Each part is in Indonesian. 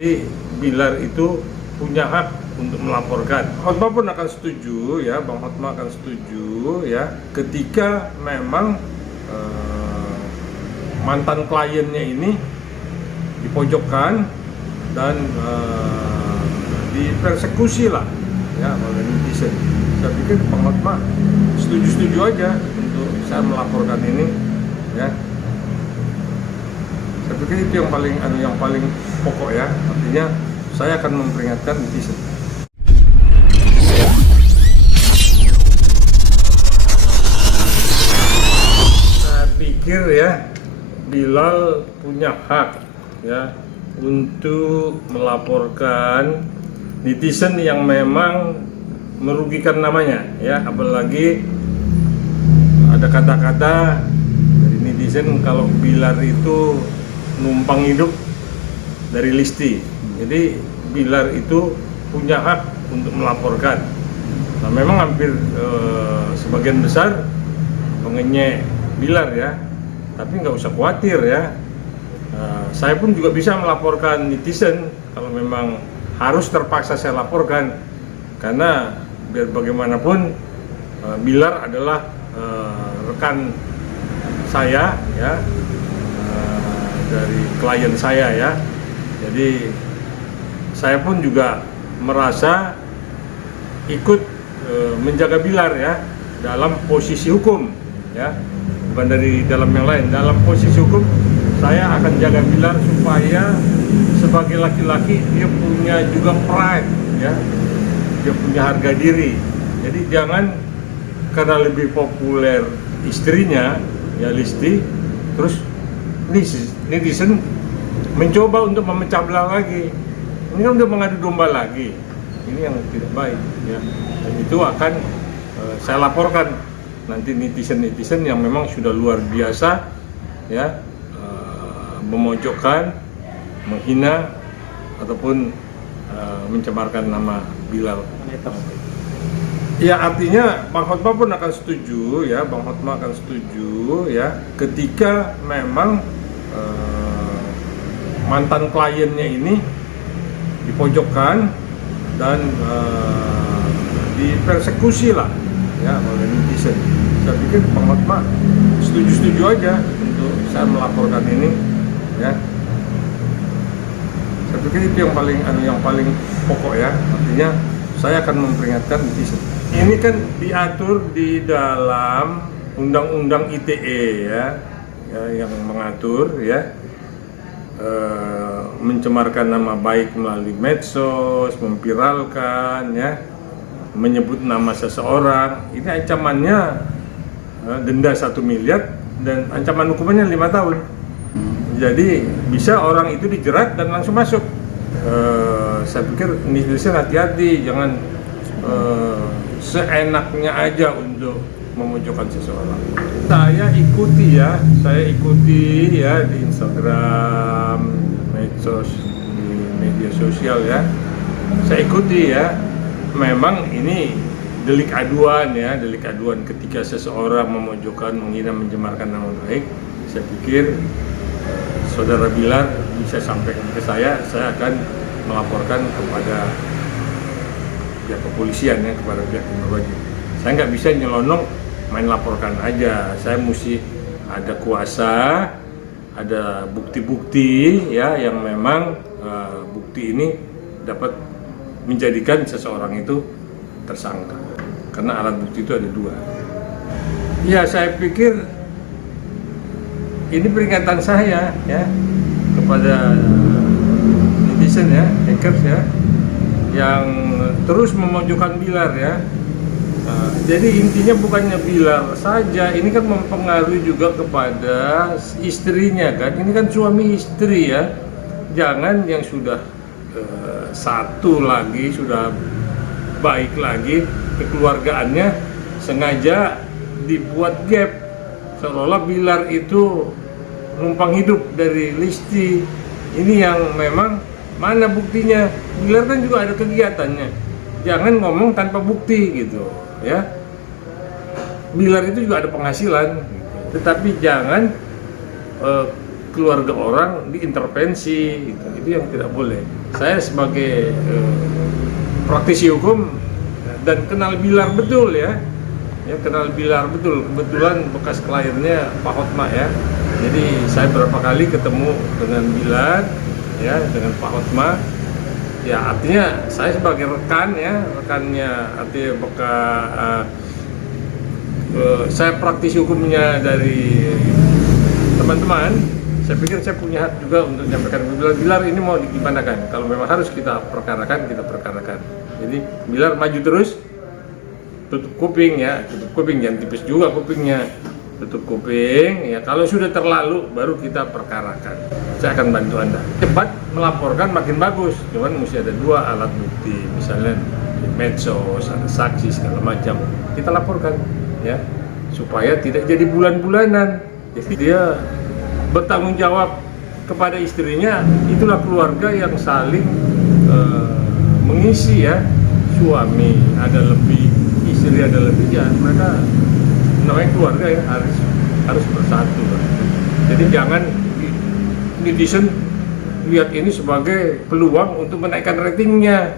Jadi Bilar itu punya hak untuk melaporkan. Hotma pun akan setuju ya, Bang Hotma akan setuju ya, ketika memang mantan kliennya ini dipojokkan dan dipersekusi lah ya oleh netizen. Saya pikir Bang Hotma setuju-setuju aja untuk saya melaporkan ini ya. Saya pikir itu yang paling pokok ya, artinya saya akan memperingatkan netizen. Saya pikir ya, Bilal punya hak ya untuk melaporkan netizen yang memang merugikan namanya ya, apalagi ada kata-kata dari netizen kalau Bilar itu numpang hidup dari Listi. Jadi Bilar itu punya hak untuk melaporkan. Nah, memang hampir sebagian besar mengenyek Bilar ya, tapi nggak usah khawatir ya. Saya pun juga bisa melaporkan netizen kalau memang harus terpaksa saya laporkan, karena biar bagaimanapun Bilar adalah rekan saya ya, dari klien saya ya. Jadi saya pun juga merasa ikut menjaga Bilar ya dalam posisi hukum ya, bukan dari dalam yang lain. Dalam posisi hukum saya akan jaga Bilar supaya sebagai laki-laki dia punya juga pride ya, dia punya harga diri. Jadi jangan karena lebih populer istrinya ya Listi, terus netizen mencoba untuk memecah belah lagi. Ini kan udah mengadu domba lagi. Ini yang tidak baik ya. Dan itu akan saya laporkan nanti netizen yang memang sudah luar biasa ya, memojokkan, menghina ataupun mencemarkan nama Bilal. Ya artinya Bang Hotma pun akan setuju ya, Bang Hotma akan setuju ya, ketika memang mantan kliennya ini dipojokkan dan dipersekusi lah ya oleh netizen. Saya pikir Bang Hotma setuju-setuju aja untuk saya melaporkan ini ya. Saya pikir itu yang paling pokok ya, artinya saya akan memperingatkan netizen. Ini kan diatur di dalam Undang-Undang ITE ya, yang mengatur ya mencemarkan nama baik melalui medsos, memviralkan ya, menyebut nama seseorang. Ini ancamannya denda 1 miliar dan ancaman hukumannya 5 tahun. Jadi bisa orang itu dijerat dan langsung masuk. Saya pikir netizen hati-hati, jangan seenaknya aja untuk memojokkan seseorang. Saya ikuti ya di Instagram, medsos, di media sosial ya. Saya ikuti ya. Memang ini delik aduan ya, delik aduan ketika seseorang memojokkan, menghina, mencemarkan nama baik. Saya pikir saudara Bilar bisa sampaikan ke saya akan melaporkan kepada pihak kepolisian ya, kepada pihak yang berwajib. Saya nggak bisa nyelonong main laporkan aja, saya mesti ada kuasa, ada bukti-bukti ya, yang memang bukti ini dapat menjadikan seseorang itu tersangka, karena alat bukti itu ada 2. Ya saya pikir ini peringatan saya ya kepada netizen ya, hackers ya, yang terus memojokkan Bilar ya. Jadi intinya bukannya Bilar saja, ini kan mempengaruhi juga kepada istrinya kan. Ini kan suami istri ya. Jangan yang sudah satu lagi, sudah baik lagi kekeluargaannya, sengaja dibuat gap seolah-olah Bilar itu numpang hidup dari Listi. Ini yang memang mana buktinya? Bilar kan juga ada kegiatannya. Jangan ngomong tanpa bukti gitu ya. Bilar itu juga ada penghasilan, tetapi jangan keluarga orang diintervensi gitu. Itu yang tidak boleh. saya sebagai praktisi hukum dan kenal Bilar betul ya, kenal Bilar betul. Kebetulan bekas kliennya Pak Hotma ya. Jadi saya berapa kali ketemu dengan Bilar ya, dengan Pak Hotma. Ya artinya saya sebagai rekan ya, rekannya artinya bekas saya praktisi hukumnya dari teman-teman. Saya pikir saya punya hak juga untuk menyampaikan Bilar ini mau digimanakan. Kalau memang harus kita perkarakan, kita perkarakan. Jadi Bilar maju terus, tutup kuping ya, tutup kuping, jangan tipis juga kupingnya, tutup kuping ya. Kalau sudah terlalu baru kita perkarakan. Saya akan bantu Anda. Cepat melaporkan makin bagus, cuman mesti ada 2 alat bukti, misalnya medsos, ada saksi segala macam. Kita laporkan ya, supaya tidak jadi bulan-bulanan. Jadi dia bertanggung jawab kepada istrinya, itulah keluarga yang saling mengisi ya. Suami ada lebih, istri ada lebih, ya mereka namanya keluarga ya, harus bersatu. Jadi jangan netizen lihat ini sebagai peluang untuk menaikkan ratingnya.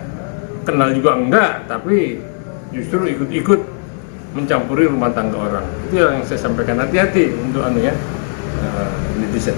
Kenal juga enggak, tapi justru ikut-ikut mencampuri rumah tangga orang. Itu yang saya sampaikan, hati-hati untuk netizen.